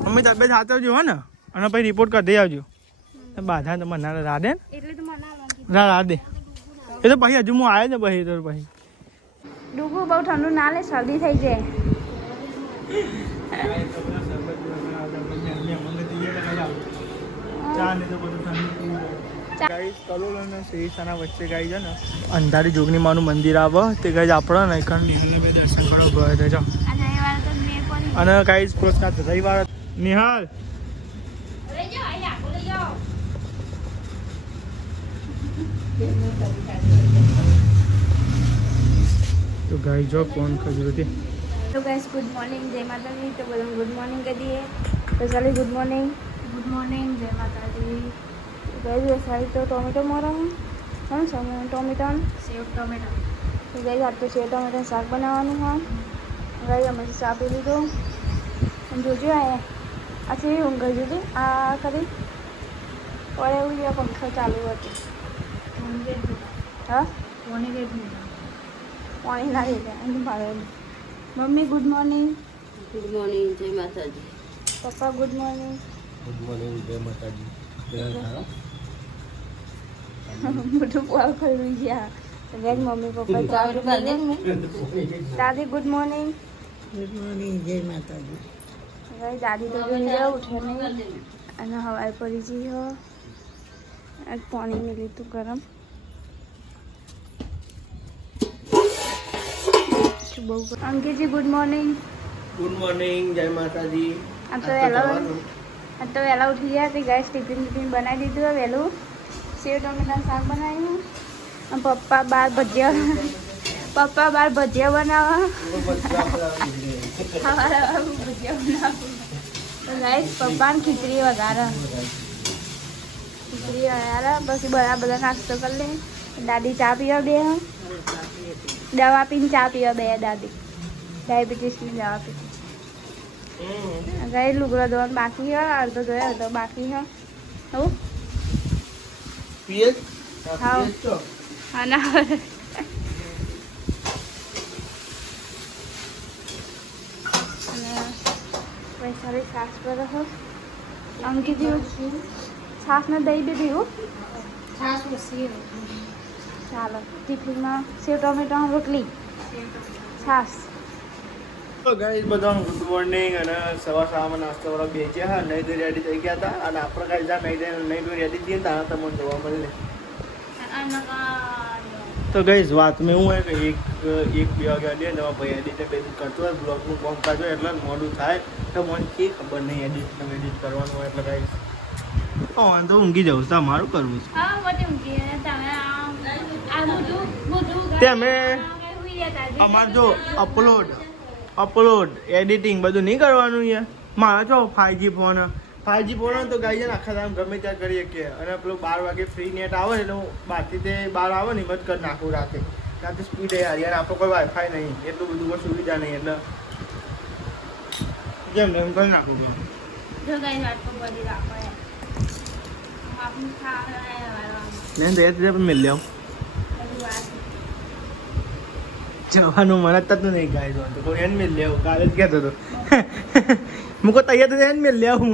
mummy તબિયત સાચવજો હો ને અને પછી રિપોર્ટ કરી દઈ આવજો બાધા તો મને રાધે રાધે એ તો પછી હજુ હું આવ્યો ને પછી તો પછી ડૂગું બહુ ઠંડુ ના લે શરદી થઈ જાય કલોલ અને શેરીસાના વચ્ચે ગાઈ છે ને અંધારી જોગની માનું મંદિર આવે તે ગાઈ આપણે ને નિહાલને બે દર્શન કરો ભય જો અને ગાઈ પ્રોત્સાહ રવિવાર નિહાલ તો ગાઈ જો કોણ ખજૂર હતી તો ગાઈસ ગુડ મોર્નિંગ જય માતાજી તો બધા ગુડ મોર્નિંગ કરીએ તો ચાલી ગુડ મોર્નિંગ જય માતાજી ગાઈસ સારી તો ટોમેટો મોરમ હા સમય ટોમેટો સેવ ટોમેટો તો ગાઈસ આ તો સેવ ટોમેટો શાક બનાવવાનું હા ગાઈસ અમે ચા પી લીધો અને જોજો આ છે ઊંઘ જોજો આ કરી ઓરે એવું જે પંખા ચાલુ હતું હા પાણી ના લીધે અને મારે મમ્મી ગુડ મોર્નિંગ જય માતાજી પપ્પા ગુડ મોર્નિંગ જય માતાજી મોટું પોલ ખોલી ગયા ગાઈસ મમ્મી પપ્પા દાદી ગુડ મોર્નિંગ જય માતાજી ગાઈસ દાદી તો ઉઠે નહીં અને હવાઈ પડી ગઈ હો પાણી મેં લીધું ગરમ બહુ અંકિતજી ગુડ મોર્નિંગ જય માતાજી આ તો વહેલા ઉઠી ગયા તે ગાઈસ ટિફિન બનાવી દીધું વહેલું સેવ ટોમેટાનું શાક બનાવ્યું અને પપ્પા બાર ભજીયા બનાવવા ભજીયા બનાવું ગાઈસ પપ્પાને ખીચડી વઘારે પછી બધા નાસ્તો કરી લે દાદી ચા પીવા બે દવા પીને ચા પીવા બે દાદી ડાયાબિટીસની દવા પીતી ગાઈ લુગડો ધોવાનું બાકી હોય અડધો ધોયા અડધો બાકી હોય હું હા ના વૈશાલી છાસ પર હો અંકિત છાસ ને દહીં બી પીવું ચાલો ટિફિનમાં સેવ ટોમેટો રોટલી છાસ ગાઈસ બધાનું ગુડ મોર્નિંગ અને સવારમાં નાસ્તો વાળા બેચ્યા હા નહીં તો રેડી થઈ ગયા હતા અને આપણે કાંઈ જા નહીં તો રેડી થઈએ ત્યાં તમને જોવા મળે તો ગાઈસ વાત મેં એવું હોય કે એક બે વાગ્યા દે નવા ભાઈ એડિટ બે કરતો હોય બ્લોગનું કામ કાજો એટલે મોડું થાય તો મને કે ખબર નહીં એડિટ કરવાનું હોય એટલે ગાઈસ તો ઊંઘી જાઉં તમારું કરવું છે અમે અમારે જો અપલોડ એડિટિંગ બધું નહીં કરવાનું યાર મારે છો 5G ફોન તો ગાઈ છે ને આખા દામ ગમે ત્યાં કરીએ કે અને પેલું 12 વાગે ફ્રી નેટ આવે એટલે હું બારથી તે 12 આવે ને મત કરી નાખું રાતે કારણ કે સ્પીડ યાર આપણો કોઈ વાઈફાઈ નહીં એટલું બધું કોઈ સુવિધા નહીં એટલે જેમ એમ કરી નાખું મિલ લ્યો જવાનું મને જ નહીં ગાય તો કોઈ એને મિલ લેવું કાલે જ કહેતો હતો મૂકો તૈયાર તો એને મિલ લેવું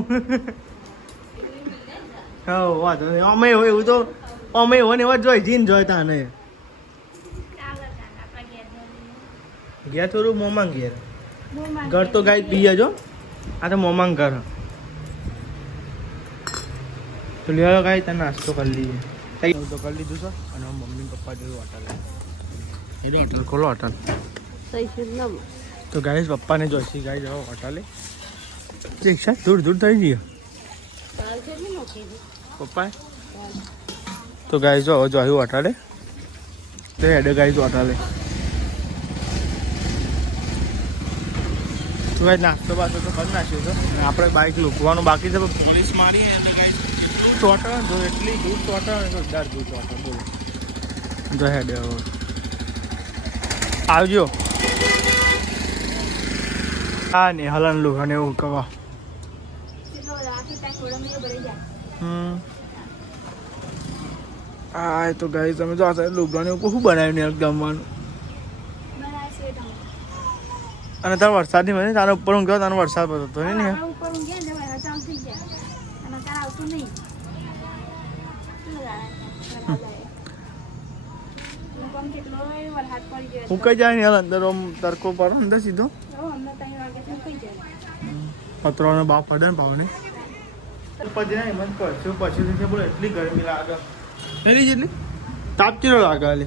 હા વાંધો નહીં અમે હોય એવું તો અમે હોય ને એવા જોઈ જીન જોઈતા ને ગયા થોડું મોમાંગ ઘેર ઘર તો ગાય પીએ જો આ તો મોમાંગ ઘર તો લેવા ગાય ત્યાં નાસ્તો કરી લઈએ તો કરી લીધું છે અને મમ્મી પપ્પા જોયું હોટલ એનો હોટલ ખોલો હોટલ તો ગાઈસ પપ્પાને જોઈશી ગાઈ જાઓ હોટલે રિક્ષા દૂર થઈ ગઈ પપ્પા તો ગાઈસ જો જોયું હોટલે તો હેડે ગાઈસ હોટલે તો ગાઈસ નાસ્તો બાસ્તો તો કરી નાખ્યો છે અને આપણે બાઇક લૂકવાનું બાકી છે પોલીસ મારી એટલે ગાઈસ એટલી દૂર ચોટા જોરદાર દૂર ચોટા બોલો જો હેડે આવજો હા ને હલન લુક અને એવું કવા હા તો ગાઈસ તમે જો આ લુગડાને ઉપર શું બનાવ્યું ને જમવાનું અને તારો વરસાદ નહીં મને તારા ઉપર હું ગયો તારો વરસાદ પડતો હતો ને ગયા ને હવે ચાલુ થઈ જાય અને તાર આવતું નહીં હું કઈ જાય ને યાર અંદર આમ તડકો પડે અંદર સીધો પતરાનો બાપ પડે ને ભાવને પછી ના એમ જ કરશું પછી બોલો એટલી ગરમી લાગે નહીં જેટલી તાપ ચીરો લાગે હાલે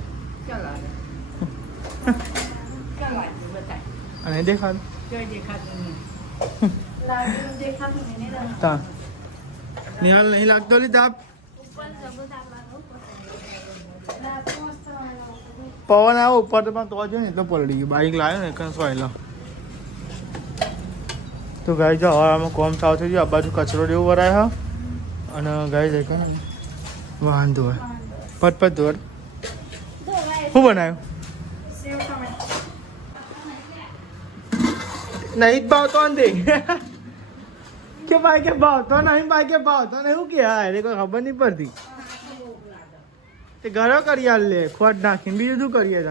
અને દેખાતું નિહાલ નહીં લાગતો લી તાપ પવન આવો ઉપર તો પણ તો જો ને એટલો પલળી ગયો બાઈક લાવ્યો ને એકન સોયલો તો ગાય જો હવે આમાં કોમ ચાલુ થઈ ગયો આ બાજુ કચરો જેવું ભરાય હા અને ગાય જાય કે ને વાહન ધોવાય પટ ધોર શું બનાવ્યું નહીં જ ભાવતો ને કે ભાઈ કે ભાવતો નહીં ભાઈ કે ભાવતો ને એવું કે હા એને કોઈ ખબર નહીં પડતી તે ઘરો કરી આલ લે ખોટ નાખીને બીજું શું કરીએ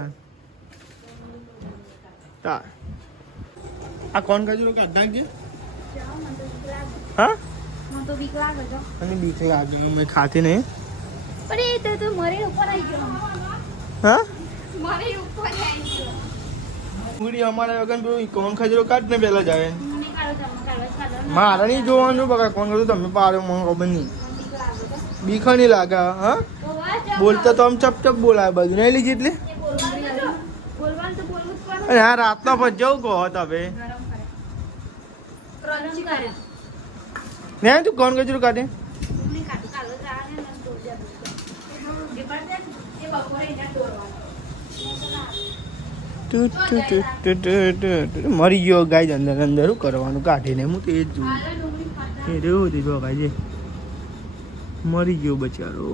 તાર આ કોણ કજુ કાઢ નાખજે હા તો બીક લાગે છે અને બીક લાગે મેં ખાતી નહીં પણ એ તો મરી ઉપર આવી ગયો હા મરી ઉપર આવી ગયો પૂરી અમારા વગર પેલું કોણ ખજૂરો કાઢ ને પેલા જાય મારે નહીં જોવાનું બગા કોણ કરું તમે પાડો મને ખબર નહીં બીક નહીં લાગે હા બોલતા તો આમ ચપ ચપ બોલાય બધું નહીં લીધી એટલે અરે હા રાતના પછી જવું કહો તમે નહીં તું કોણ કચરું કાઢે મરી ગયો ગાય અંદર અંદર શું કરવાનું કાઢીને હું તો એ જ જોઉં એ રેવું હતું જો ગાય મરી ગયો બચારો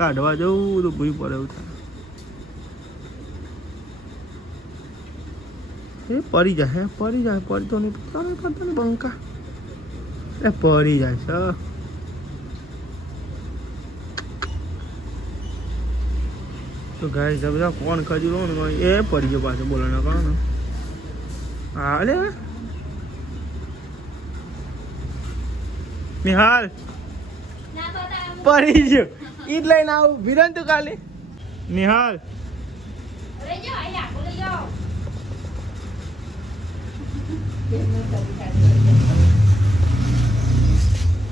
કાઢવા જવું તો ભૂઈ પડે એવું થાય એ પડી જાય પડી તો નહીં પડતો ને બંકા એ પડી જાય છે તો ગાય બધા કોણ ખજૂરો ને એ પડી ગયો પાછો બોલવાના કરો ને હા લે નિહાલ પડી ગયો ઈ જ લઈને આવું વિરન તું કાલે નિહાલ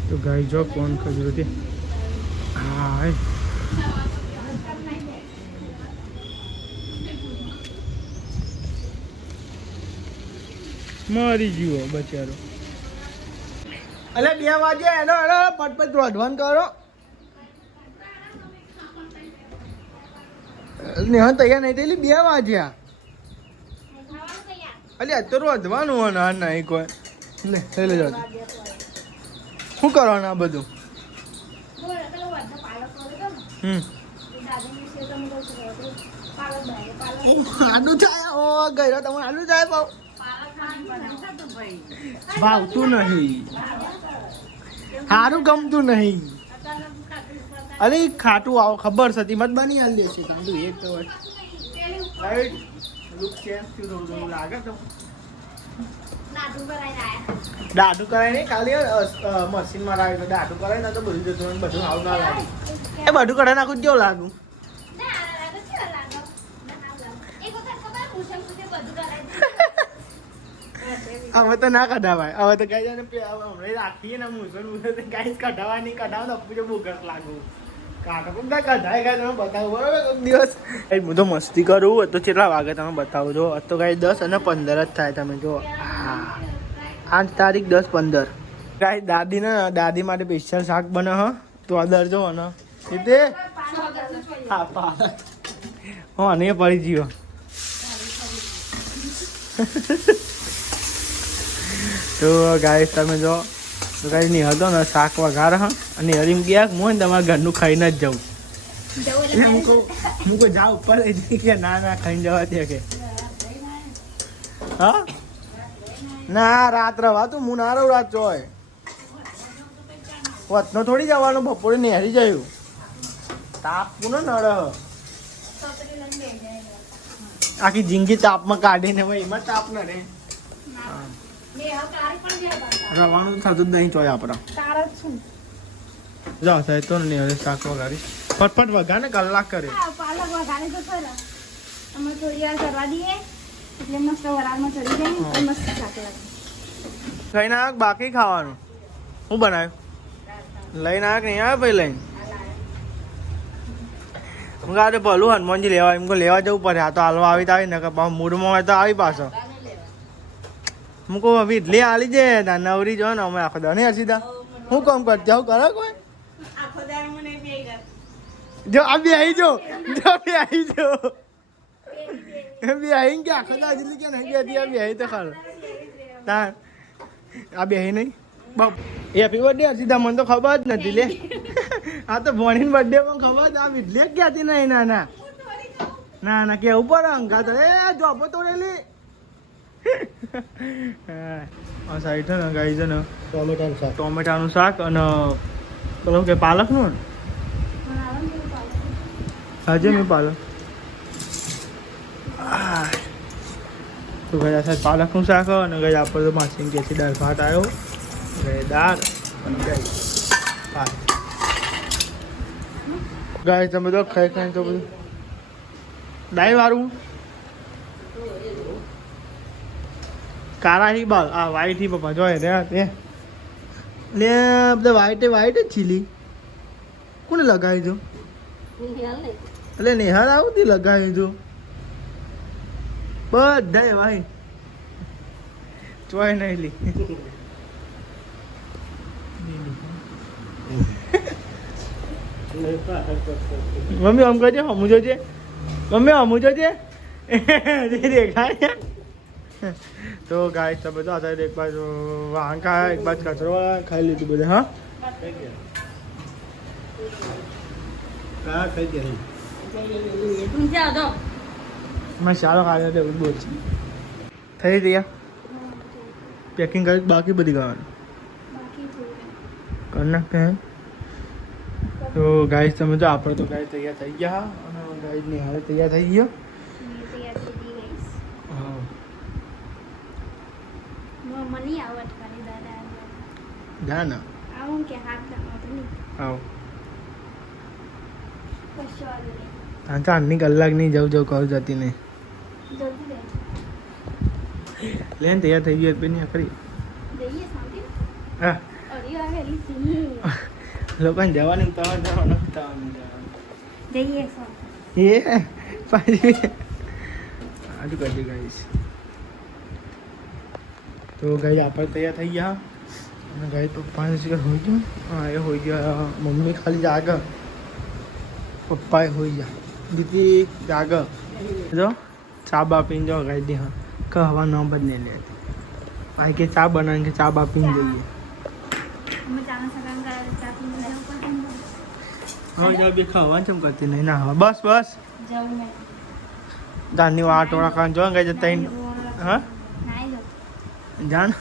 તો ગાય જો કોણ ખજૂર હતી હા મરી ગયો બચારો અલે 2 વાગે એનો પટપટ રોધવાન કરો ને હા તૈયાર નહીં થયેલી 2 વાગ્યા અલે અત્યારે રોધવાનું હોય ના નહીં કોઈ લે લઈ જાઓ શું કરવાનું આ બધું આલુ થાય ઓ ગયો તમે આલુ થાય ભાવ ભાવતું નહીં સારું ગમતું નહીં અરે ખાટું આવો ખબર છે મત બની હાલ દેશે ખાટું એક તો લાગે તો દાઢું કરાય નહીં ખાલી મશીનમાં લાગે તો દાઢું કરાય ને તો બધું જતું બધું આવું ના લાગે એ બધું કરાય નાખું કેવું લાગુ હવે તો ના કઢાવાય હવે તો કઈ હમણાં રાખીએ ને મુસળ કઈ કઢાવા નહીં કઢાવ તો પૂછે બહુ ગરમ લાગુ કાઢો બધા કઢાય કાંઈ તમે બતાવો બરોબર એક દિવસ હું તો મસ્તી કરું તો કેટલા વાગે તમે બતાવો છો તો કાંઈ 10 અને 15 જ થાય તમે જો 8 તારીખ 10-15 કાંઈ દાદી માટે સ્પેશિયલ શાક બને હ તો અદર જો ને સીધે હા પાલક હા અને પડી ગયો તો ગાય તમે જો તો ગાય નહીં હતો ને શાક વઘાર હા અને હરીમ ગયા હું તમારા ઘરનું ખાઈને જ જાઉં એટલે હું કહું જા ઉપર કે ના ખાઈને જવા દે કે હા ના રાત રવા તું હું ના રહું રાત જોય વતનો થોડી જવાનું બપોરે નેહરી જયું તાપ પૂનો નળ આખી જિંદગી તાપમાં કાઢીને એમાં તાપ ન રે રવાનું થતું જ નહીં ચોય આપણા તારા જ છું જા સાહેબ તો નહીં હવે શાક વગાડી ફટફટ વગા ને કલાક કરે પાલક વઘારે તો ખરા અમે થોડી વાર કરવા દઈએ એટલે મસ્ત વરાળમાં ચડી જાય ને એટલે મસ્ત શાક લાગે લઈને આવ્યો બાકી ખાવાનું શું બનાવ્યું લઈને આવ્યો કે નહીં આવ્યો ભાઈ લઈને હું કહે ભલું હનુમાનજી લેવા એમ લેવા જવું પડે આ તો હાલવા આવી તો આવી ને મૂડમાં હોય તો આવી પાછો હું કહું હવે ઇડલી હાલી જાય નવરી જો ને અમે આખો દા નહીં હસીદા શું કામ કરતી આવું કરે કોઈ જો આ બે આવી જો બે આવી જો બે આવી કે આખો દા હજી કે નહીં બેતી આ બે આવી તો ખરું તાર આ બે નહીં બાપ હેપી બર્થડે હસીદા મને તો ખબર જ નથી લે આ તો ભણીને બર્થડે પણ ખબર જ આ વિડલી ક્યાંથી નહીં ના ના ના ના કે ઉપર અંકા તો એ જોબો તોડેલી આ સાઈડ છે ને ગાઈ છે ને ટોમેટાનું શાક અને પેલો કે પાલકનું ને આજે મેં પાલક તો ગયા સાહેબ પાલકનું શાક અને ગયા આપણે તો માસી કે દાળ ભાત આવ્યો ગઈ દાળ અને ગઈ ભાત ગાય તમે તો ખાઈ ખાઈ તો બધું ડાઈ વાળું કાળા હી બાલ આ વ્હાઈટ હી પપ્પા જોયે રે તે લે બધા વ્હાઈટ જ છીલી કોને લગાવી દો એટલે નેહાલ આવતી લગાવી દો બધા ભાઈ ચોય નહીં લી મમ્મી આમ કહેજે હમું જોજે મમ્મી હમું જોજે દેખાય તો ગાય તમે તો आता एक बार वहाँ का एक बार कचरो खाई लीधું બધે હા ખાઈ ગયા मैं સારો ખાઈ દે એવું બોલ થઈ રહ્યા પેકિંગ કરી બાકી બધી કરવાની કરી નાખते हैं તો ગાઈસ તમે તો આપણે તો ગાય તૈયાર થઈ ગયા અને ગાઈસ ની હાલ તૈયાર થઈ ગયો ના ના આવો આની કલાક નહીં જવું જવું કહું જતી નહીં લેન તૈયાર થઈ ગયો પેલી આખરી હા લોકોને જવાની તમારે જવાનું એ પાછી આજુ કરજે ગાઈશ તો ગાઈ આપણે તૈયાર થઈ ગયા અને ગાઈ પપ્પાને શિકાર હોઈ ગયો હા એ હોઈ ગયા મમ્મી ખાલી જાગ પપ્પાએ હોઈ ગયા દીદી જાગ જો ચા બા પીને જાઓ ગાઈ દી હા કહવા ન બદલે લે આ કે ચા બનાવીને કે ચા બા પીને જઈએ હવે જાવ બે ખાવાનું ચમ કરતી નહીં ના હવે બસ બસ જાનની વાટોળા ખાન જો ગાઈ જતા હા જાન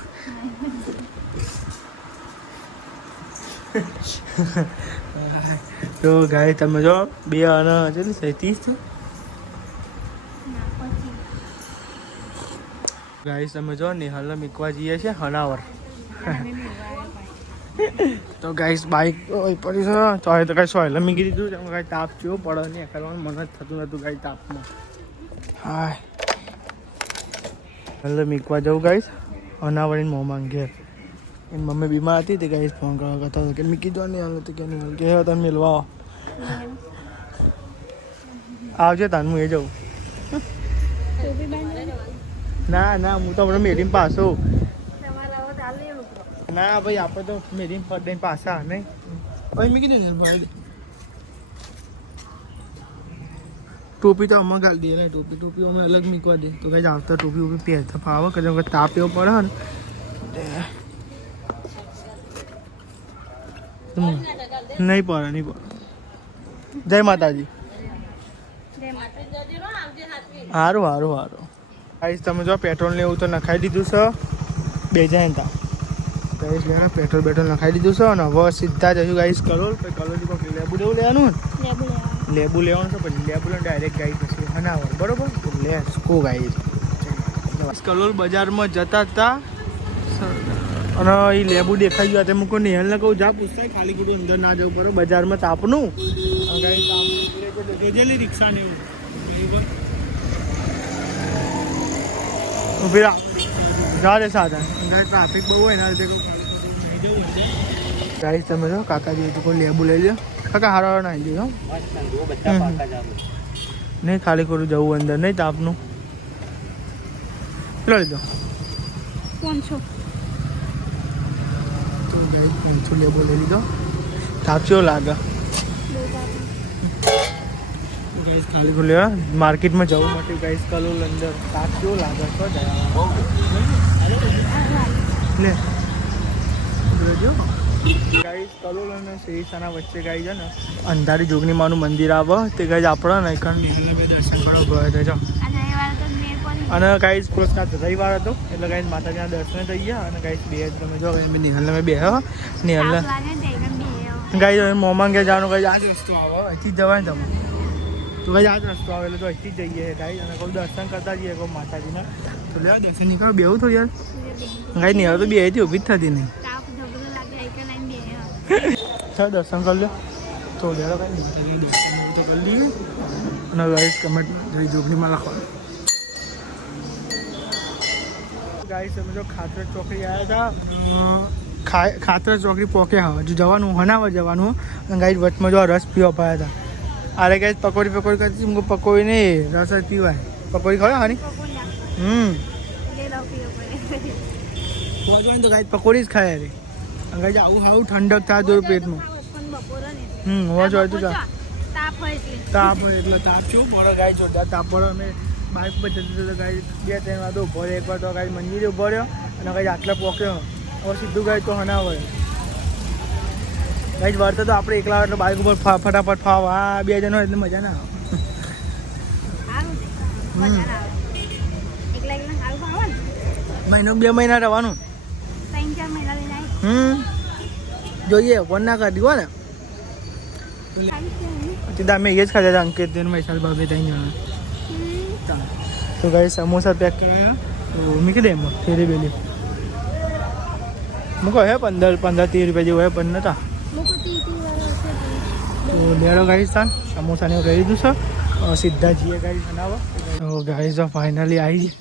તો ગાય તમે જો બે અને કેટલી 37 છે ગાય તમે જો નિહાલ મીકવા જઈએ છે હનાવર તો ગાઈસ બાઈક પડી છે તો હવે તો કઈ સોયલ મીકી દીધું છે કઈ તાપ જેવો પડે નહીં કરવાનું મન જ થતું નતું કઈ તાપમાં હાય એટલે મીકવા જવું ગાઈસ અનાવરીને મોમાં ઘેર એની મમ્મી બીમાર હતી તે ગાઈસ ફોન કરવા કરતો હતો કે મીકી દો નહીં હાલ તો કે નહીં કે તમે મિલવા આવજે તાન હું એ જાઉં ના ના હું તો હમણાં મેરીમ પાછો ના ભાઈ આપણે તો મેરીમ ફટ દઈને પાછા નહીં ભાઈ મીકી દે ને ભાઈ ટોપી તો અમે ગાલી દઈએ ને ટોપી અમે અલગ મીકવા દે તો કઈ આવતા ટોપી પહેરતા ફાવે કે તાપ એવો પડે ને નહીં પડે જય માતાજી સારું સારું સારું ગાઈસ તમે જો પેટ્રોલ ને એવું તો નખાઈ દીધું છે બે જાય તા ગાઈસ લેના પેટ્રોલ નખાઈ દીધું છે અને હવે સીધા જશું ગાઈસ કલોલ પછી કલોલથી પછી લેબુ લેવાનું ને લેબુ લેવાનું છે પછી લેબુ ડાયરેક્ટ ગાઈ પછી હનાવર બરોબર લેટ્સ ગો ગાઈસ કલોલ બજારમાં જતા હતા અને એ લેબુ દેખાઈ ગયું તે મૂકો નિહાલને કહું જા પૂછતા ખાલી ખોટું અંદર ના જવું પડે બજારમાં તાપનું જોજેલી રિક્ષા ને ઉભી જા રે સાધન ટ્રાફિક બહુ હોય ને ગાઈસ તમે જો કાકાજી તો કોઈ લેબુ લઈ લો કાકા હારો નાખી દીધો નહીં ખાલી ખોટું જવું અંદર નહીં તાપનું ચલો લીધો 500 તો ગાઈસ 500 લેબુ લઈ લીધો તાપ કેવો લાગે ગાઈસ ખાલી ખોટું માર્કેટમાં જવું માટે ગાઈસ કલોલ અંદર તાપ કેવો લાગે તો લે જો ગાઈસ કલોલ અને શેરીસાના વચ્ચે ગાઈ છે ને અંધારી જોગણી માનું મંદિર આવે તે ગાઈસ આપણે ને એકણ બે દર્શન કરવા ગયા હતા અને ગાઈસ પુરસ્કાર રવિવાર હતો એટલે ગાઈસ માતાજીના દર્શન થઈ ગયા અને ગાઈસ બે તમે જો નિહાલ મેં બે નિહાલ ગાઈસ મોમાં ગયા જવાનું ગાઈસ આ જ રસ્તો આવે અહીંથી જવાય ને તમે તો ગાઈસ આ જ રસ્તો આવે એટલે તો અહીંથી જ જઈએ ગાઈસ અને કોઈ દર્શન કરતા જઈએ કોઈ માતાજીના તો લે દર્શન નહીં કરો બેવું થોડી યાર ગાઈસ નિહાલ તો બે હતી ઊભી જ થતી નહીં ચાલ દર્શન કરી લો તો લેરો કાંઈ દર્શન તો કરી લઈએ અને ગાઈસ કમેન્ટ જોગણીમાં લખવાનું ગાઈસ અમે જો ખાતર ચોકડી આવ્યા હતા ખાતર ચોકડી પોકે હવે જો જવાનું હનાવર જવાનું અને ગાઈસ વચમાં જો રસ પીવા પાયા હતા અરે ગાઈસ પકોડી કરતી મુકો પકોડી નહીં રસ જ પીવાય પકોડી ખાવ હાની પહોંચવાનું તો ગાઈસ પકોડી જ ખાય અરે ગાઈસ આવું ઠંડક થાય જોયું પેટમાં હોવા જોઈએ તો તાપ હોય એટલે તાપ શું પડે ગાય જોરદાર તાપ પડે અમે બાઇક પર જતું તો ગાય 2-3 વાર તો ઉભો રહ્યો એકવાર તો ગાય મંદિરે ઉભો રહ્યો અને ગાય આટલા પોક્યો હવે સીધું ગાય તો હના હોય ગાય વળતા તો આપણે એકલા એટલે બાઇક ઉપર ફટાફટ ફાવ આ 2 જણ હોય એટલે મજા ના આવે મહિનો 2 મહિના રહેવાનું 3-4 મહિના લઈને જોઈએ ફોન ના કરી દીધો ને સીધા અમે એ જ ખાતા હતા અંકિત દિન મહેસાલ બાબે 3 જણા તો ગાઈ સમોસા પેક કર્યા તો મૂકી દે એમાં ફેરી બેલી મૂકો હે 15-30 રૂપિયા જેવું હે પણ નતા તો લેડો ગાઈ સ્થાન સમોસાને એવું કહી દીધું છે સીધા જઈએ ગાઈ બનાવો તો ગાઈ તો ફાઇનલી આવી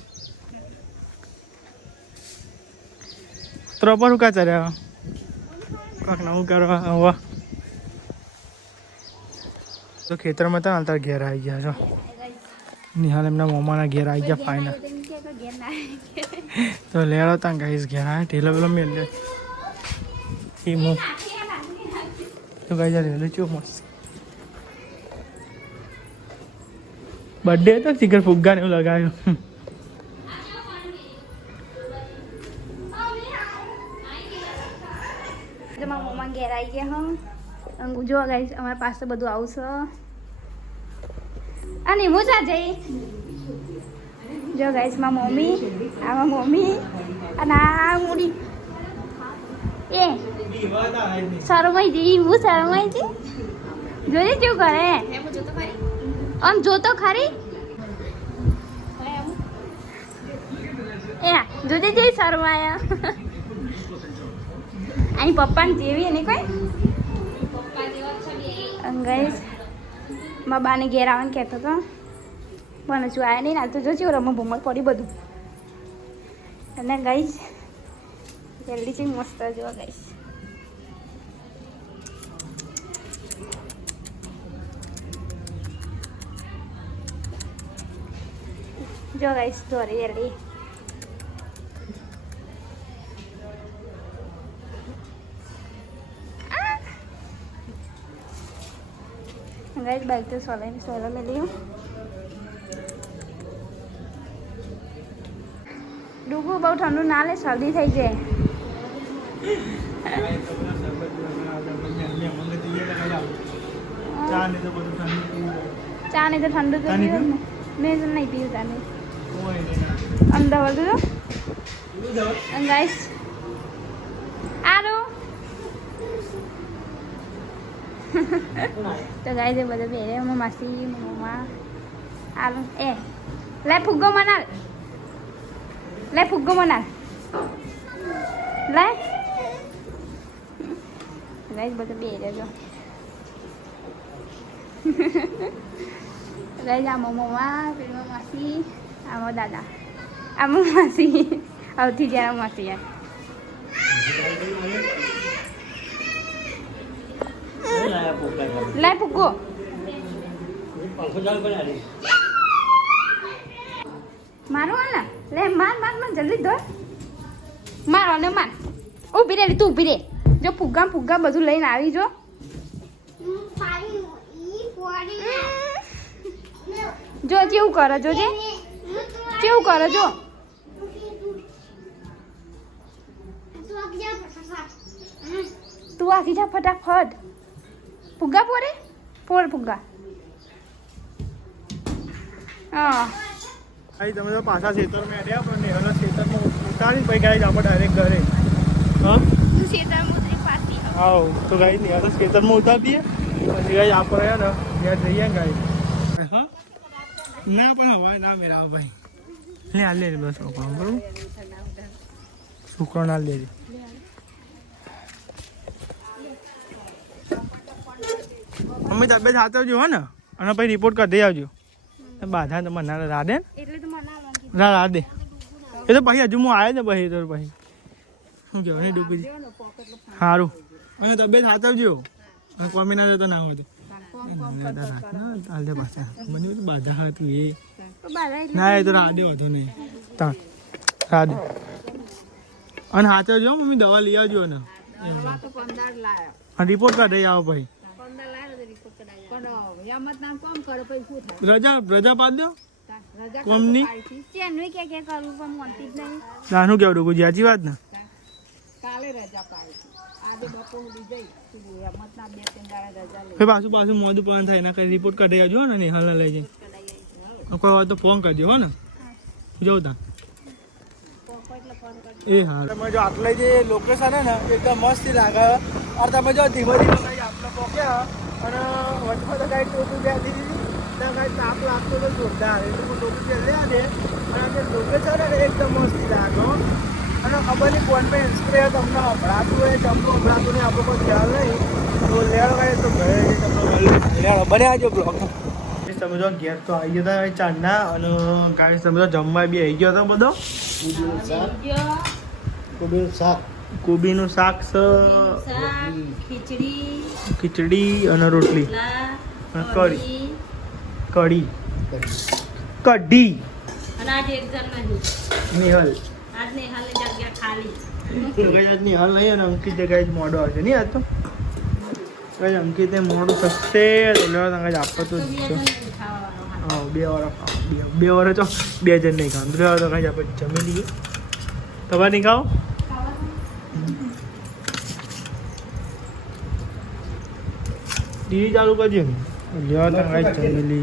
પ્રોપર હું કા ચર્યા કાંક નવું કરવા હવે તો ખેતરમાં હતા ને તાર ઘેર આવી ગયા છો નિહાલ એમના મોમાના ઘેર આવી ગયા ફાઇનલ તો લેડો તાં ગાઈસ ઘેર આવે ઢેલો પેલો મેળ લે ઈમો તો ગાઈ જા રેલો ચો મસ્ત બર્થડે હતો ચીકર ફુગ્ગા ને એવું લગાવ્યું મારા મમ્મા ઘેર આવી ગયા જો ગાઈસ અમારા પાસે બધું આવશે અને હું જા જઈ જો ગાઈસ મારા મમ્મી આ મમ્મી અને આ મુડી એ શરમાઈ જી હું શરમાઈ જી જોઈ શું કરે આમ જોતો ખરી એ જોજે જઈ શરમાયા અહીં પપ્પાને જેવી એને કોઈ ગાઈસ મારા બાને ઘેર આવવાનું કહેતો હતો પણ હજુ આવ્યા નહીં ના તો જો રમો ભૂમર પડી બધું અને ગાઈસ જલ્દી છે મસ્ત જો ગાઈસ જો ગાઈસ દોરી જલ્દી गाइस बाइक तो सोलह में ली हूँ डूबू बहुत ठंडू ना ले सर्दी थी जाए चा नहीं तो ठंडू तो मैं तो नहीं पीऊँ चा नहीं अंदर बोल दो गाइस आरो તો ગાય છે બધા બેરે હું માસી મમ્મા આલુ એ લે ફુગ્ગો મનાલ લે ગાઈસ બધા બે રહેજો ગાઈસ આ મમ્મા પેલી માસી આમાં દાદા આમાં માસી આવતી જ્યારે માસી યાર લાય ફૂકો મારો ને લે માર જલ્દી દોડ મારો ને માર ઊભી રે તું ઊભી રે જો ફુગ્ગા બધું લઈને આવી જો જો કેવું કરે જોજે કેવું કરે જો તું આખી જા ફટાફટ ફુગ્ગા પોરે પોર ફુગ્ગા હા ભાઈ તમે તો પાછા ખેતરમાં અડ્યા પણ નેહલના ખેતરમાં ઉતારી પછી ગાઈ આપણે ડાયરેક્ટ ઘરે હા આવ તો ગાઈ નેહલના ખેતરમાં ઉતારી દઈએ પછી ગાઈ આપણે ને ત્યાં જઈએ ને ગાઈ હા ના પણ હવા ના મેળાવ ભાઈ લે હાલ લે બસ છોકરા બરોબર છોકરો ના લે મમ્મી તબિયત સાચવજો હો ને અને પછી રિપોર્ટ કરી દઈ આવજો બાધા તો મને રાધે એટલે તો મને રાધે એ તો પછી હજુ હું આવ્યો ને પછી તો પછી શું કહેવાય નહીં ડૂબી સારું અને તબિયત સાચવજો અને કોમી ના જતો ના હોય હાલ પાછા મને બાધા હતું એ ના એ તો રાધે હતો નહીં તા રાધે અને સાચવજો મમ્મી દવા લઈ આવજો ને રિપોર્ટ કરી દઈ આવો પછી રજા પાડ દો કોમની નાનું કેવું ડુગું સાચી વાત ને પાછું મોડું પાન થાય એના કઈ રિપોર્ટ કાઢી આવજો ને નેહાલ લઈ જાય કોઈ વાત તો ફોન કરજો હો ને જવું તા એ હા તમે જો આટલે જે લોકેશન હે ને એકદમ મસ્ત લાગે और તમે જો ધીમે ધીમે આપણે પહોંચ્યા અને વચમાં તો કાંઈ ટોપી પહેરી દીધી ત્યાં કાંઈ તાપ લાગતો તો જોરદાર એટલે હું ટોપી પહેરી દે અને જે લોકેશન ને એકદમ મસ્તી લાગે અને ખબર નહીં ફોન પર ઇન્સ્પ્રે તમને હંભળાતું હોય તમને હંભળાતું નહીં આપણો કોઈ ખ્યાલ નહીં તો લેવા કાંઈ તો ઘરે તમને લેવા બને આવજો બ્લોગ તમે જો ઘેર તો આવી ગયા હતા ચાંદના અને કાંઈ તમે તો જમવા બી આવી ગયો હતો બધો કોબીનું શાક ખીચડી અને રોટલી કઢી નિહલ નિહલ નહીં અને અંકિત જગ્યાએ મોડો આવશે નહીં આજ તો કઈ અંકિતે મોડું થશે તો લેવા તમે આપવા તો હા 2 વાર ખાવા 2 વાર તો 2 જણ નહીં ખાવાનું 3 વાર તો કઈ આપણે જમી લઈએ તમારે નહીં ખાઓ ટીવી ચાલુ કરજો લેવા તમે જમી લઈએ